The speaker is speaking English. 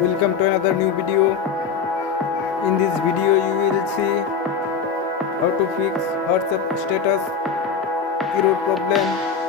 Welcome to another new video. In this video you will see how to fix WhatsApp status error problem.